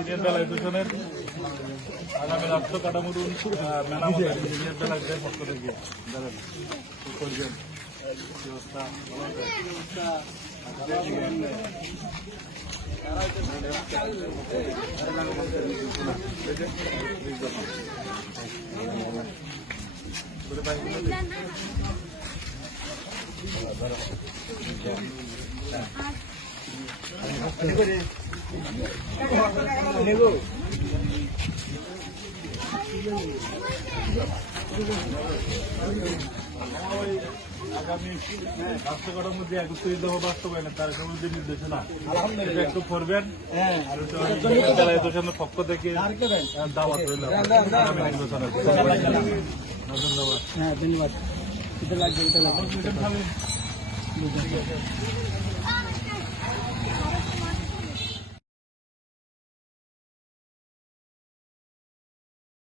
Engineer বেলা দূষণের আগামী রাষ্ট্র কাঠামোর আহ, মেরামতের ইঞ্জিনিয়ার বেলাদের পক্ষ থেকে কি করবেন ব্যবস্থা? আগামী রাষ্ট্র কাঠামোর যে একত্রিশ দফা বাস্তবায়নে তার যে নির্দেশনা। একটু করবেন। ইঞ্জিনিয়ার বেলা দূষণের পক্ষ থেকে দাওয়াত রইল। আগামী নির্বাচনের ধন্যবাদ। হ্যাঁ ধন্যবাদ। এটা লাগবে এটা লাগবে। খালি।